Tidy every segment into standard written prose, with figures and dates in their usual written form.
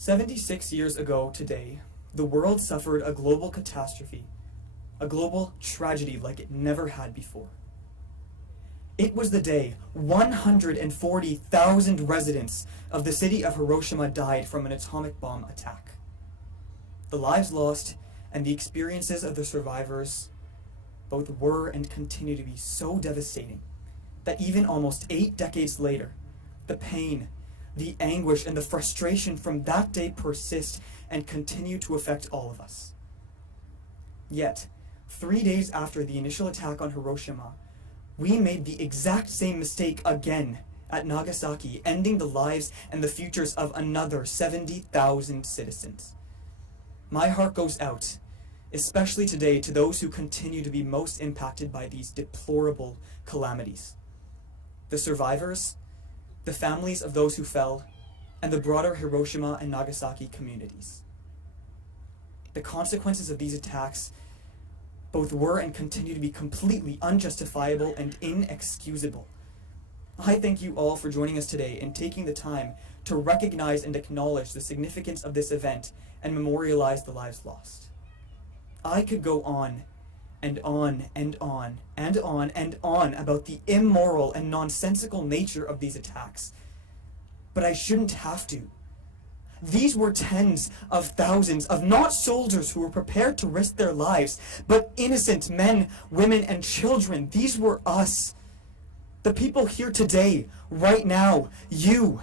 76 years ago today, the world suffered a global catastrophe, a global tragedy like it never had before. It was the day 140,000 residents of the city of Hiroshima died from an atomic bomb attack. The lives lost and the experiences of the survivors both were and continue to be so devastating that even almost 8 decades later, the pain, the anguish, and the frustration from that day persist and continue to affect all of us. Yet, 3 days after the initial attack on Hiroshima, we made the exact same mistake again at Nagasaki, ending the lives and the futures of another 70,000 citizens. My heart goes out, especially today, to those who continue to be most impacted by these deplorable calamities. The survivors, the families of those who fell, and the broader Hiroshima and Nagasaki communities. The consequences of these attacks both were and continue to be completely unjustifiable and inexcusable. I thank you all for joining us today and taking the time to recognize and acknowledge the significance of this event and memorialize the lives lost. I could go on and on and on and on and on about the immoral and nonsensical nature of these attacks, but I shouldn't have to. These were tens of thousands of not soldiers who were prepared to risk their lives, but innocent men, women, and children. These were us. The people here today, right now, you,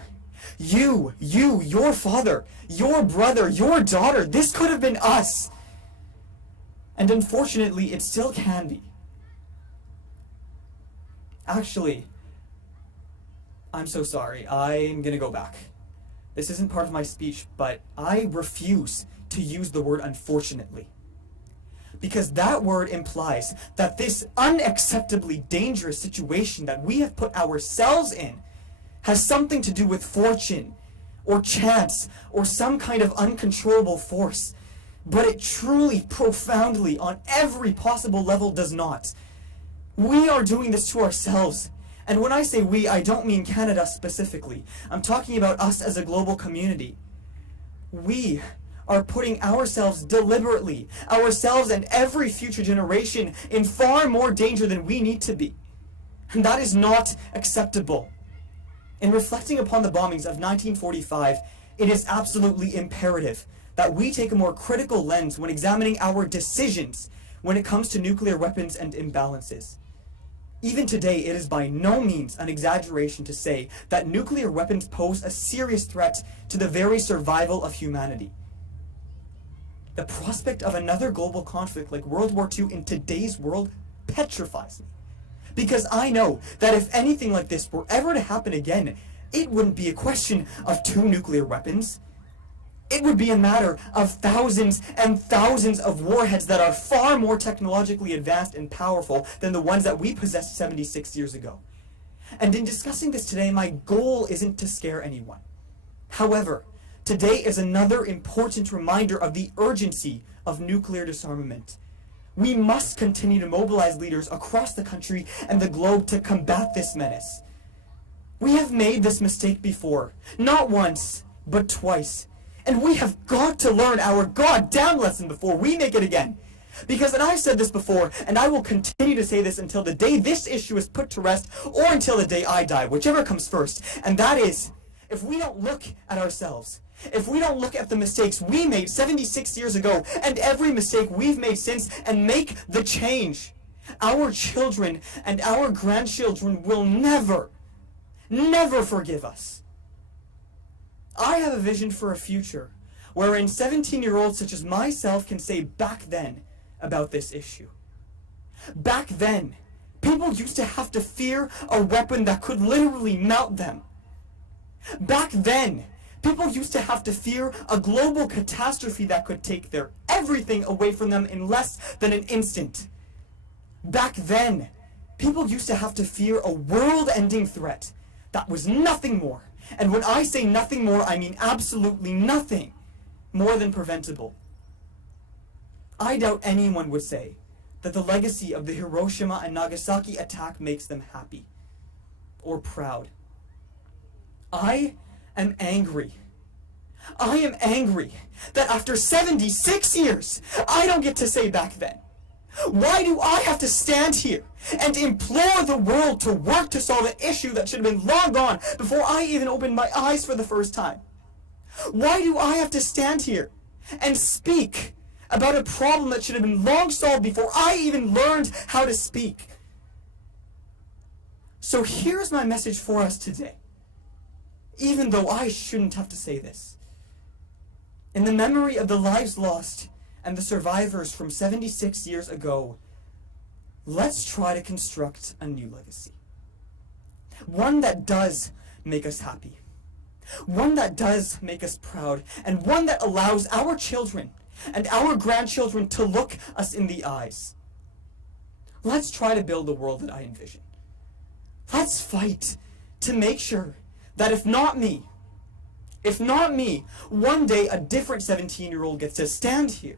your father, your brother, your daughter. This could have been us. And unfortunately, it still can be. Actually, I'm so sorry. I'm gonna go back. This isn't part of my speech, but I refuse to use the word unfortunately. Because that word implies that this unacceptably dangerous situation that we have put ourselves in has something to do with fortune, or chance, or some kind of uncontrollable force. But it truly, profoundly, on every possible level does not. We are doing this to ourselves. And when I say we, I don't mean Canada specifically. I'm talking about us as a global community. We are putting ourselves deliberately, ourselves and every future generation, in far more danger than we need to be. And that is not acceptable. In reflecting upon the bombings of 1945, it is absolutely imperative that we take a more critical lens when examining our decisions when it comes to nuclear weapons and imbalances. Even today, it is by no means an exaggeration to say that nuclear weapons pose a serious threat to the very survival of humanity. The prospect of another global conflict like World War II in today's world petrifies me. Because I know that if anything like this were ever to happen again, it wouldn't be a question of 2 nuclear weapons. It would be a matter of thousands and thousands of warheads that are far more technologically advanced and powerful than the ones that we possessed 76 years ago. And in discussing this today, my goal isn't to scare anyone. However, today is another important reminder of the urgency of nuclear disarmament. We must continue to mobilize leaders across the country and the globe to combat this menace. We have made this mistake before, not once, but twice. And we have got to learn our goddamn lesson before we make it again. Because, and I've said this before, and I will continue to say this until the day this issue is put to rest, or until the day I die, whichever comes first. And that is, if we don't look at ourselves, if we don't look at the mistakes we made 76 years ago, and every mistake we've made since, and make the change, our children and our grandchildren will never forgive us. I have a vision for a future wherein 17-year-olds such as myself can say back then about this issue. Back then, people used to have to fear a weapon that could literally melt them. Back then, people used to have to fear a global catastrophe that could take their everything away from them in less than an instant. Back then, people used to have to fear a world-ending threat that was nothing more. And when I say nothing more, I mean absolutely nothing more than preventable. I doubt anyone would say that the legacy of the Hiroshima and Nagasaki attack makes them happy or proud. I am angry. I am angry that after 76 years, I don't get to say back then. Why do I have to stand here and implore the world to work to solve an issue that should have been long gone before I even opened my eyes for the first time? Why do I have to stand here and speak about a problem that should have been long solved before I even learned how to speak? So here's my message for us today, even though I shouldn't have to say this. In the memory of the lives lost and the survivors from 76 years ago, let's try to construct a new legacy. One that does make us happy. One that does make us proud. And one that allows our children and our grandchildren to look us in the eyes. Let's try to build the world that I envision. Let's fight to make sure that if not me, one day a different 17-year-old gets to stand here,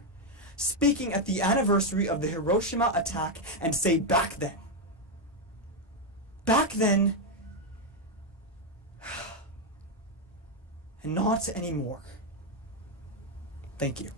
speaking at the anniversary of the Hiroshima attack and say, back then, and not anymore. Thank you.